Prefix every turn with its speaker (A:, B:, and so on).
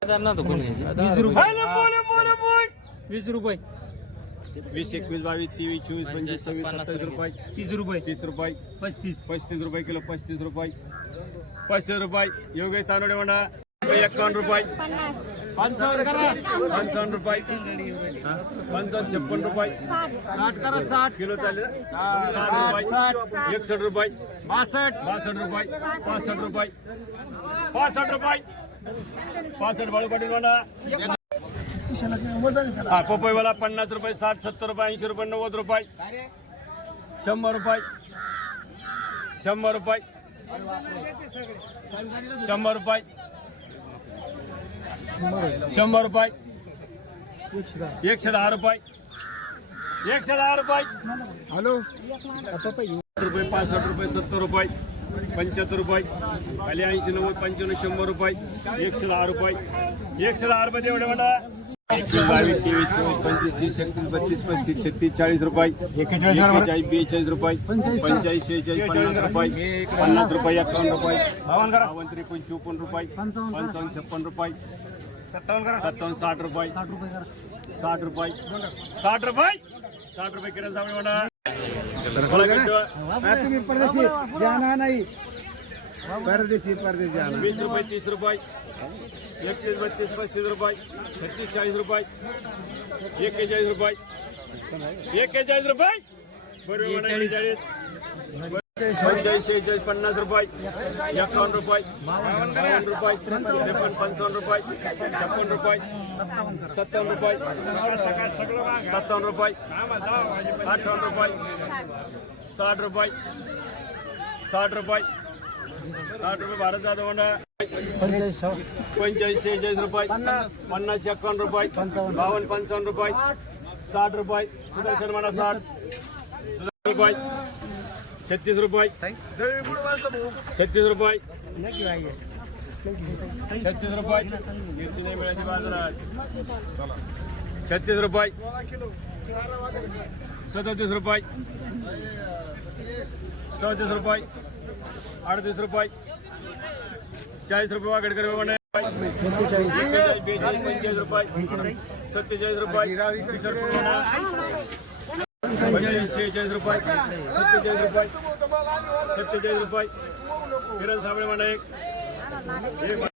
A: वीस रुपये वीस रुपये
B: वीस एकवीस बावीस तेवीस चोवीस पंचवीस सव्वीस सत्तावीस रुपये
A: तीस रुपये
B: तीस रुपये
A: पस्तीस
B: पस्तीस रुपये किलो पस्तीस रुपये पस्तीस रुपये योगेश तानोडे म्हणा एकावन्न रुपये
A: पंचावन्न
B: रुपये पंचावन्न छप्पन रुपये
A: साठ करा साठ
B: किलो चालेल साठ रुपये एकसष्ट रुपये
A: बासष्ट
B: बासष्ट रुपये पासष्ट रुपये पासष्ट रुपये पासष्ट बाळू पाटील म्हणा. हा पपईवाला पन्नास रुपये साठ सत्तर रुपये ऐंशी रुपये नव्वद रुपये. शंभर रुपये. शंभर रुपये. शंभर रुपये. शंभर रुपये. एकशे दहा रुपये. एकशे दहा रुपये.
C: हॅलो.
B: रुपये पासष्ट रुपये सत्तर रुपये. पंच्याहत्तर रुपये खाली ऐंशी नव्वद पंच्याण्णव शंभर रुपये एकशे दहा रुपये. एकशे दहा रुपये तेवढे म्हणा. बावीस तेवीस चोवीस पंचवीस तीस एकतीस बत्तीस पस्तीस छत्तीस चाळीस रुपये. एकेचाळीस बेचाळीस रुपये. पंचेचाळीस शेहेचाळीस पन्नास रुपये. पन्नास रुपये एकावन्न रुपये. बावन्न त्रेपन्न चोपन्न रुपये. पंचावन्न छप्पन रुपये. सत्तावन्न सत्तावन्न साठ रुपये. साठ रुपये साठ रुपये. साठ रुपये? किरण सावळे म्हणा.
C: तुम्ही परदेशी जाना नाही परदेशी परदेशी जाना
B: वीस रुपये तीस रुपये एकतीस बत्तीस पस्तीस रुपये छत्तीस चाळीस रुपये एक्केचाळीस रुपये एक्केचाळीस रुपये बरोबर पंचेचाळीस शेहेचाळीस पन्नास रुपये, एकावन्न रुपये बावन्न रुपये त्रेपन्न छप्पन रुपये, सत्तावन्न रुपये सत्तावन्न रुपये अठ्ठावन्न रुपये, साठ रुपये साठ रुपये, साठ भारत साठ सुदर्शन साठ छत्तीस रुपये। छत्तीस रुपये। छत्तीस रुपये। छत्तीस रुपये। सदतीस रुपये। चौतीस रुपये। अडतीस रुपये। चाळीस रुपये म्हणे बेचाळीस बेचाळीस, पंचेचाळीस रुपये। सत्तेचाळीस रुपये। સત્તેચાલીસ રૂપિયા. સત્તેચાલીસ રૂપિયા. કિરણ સાંભળે મને એક.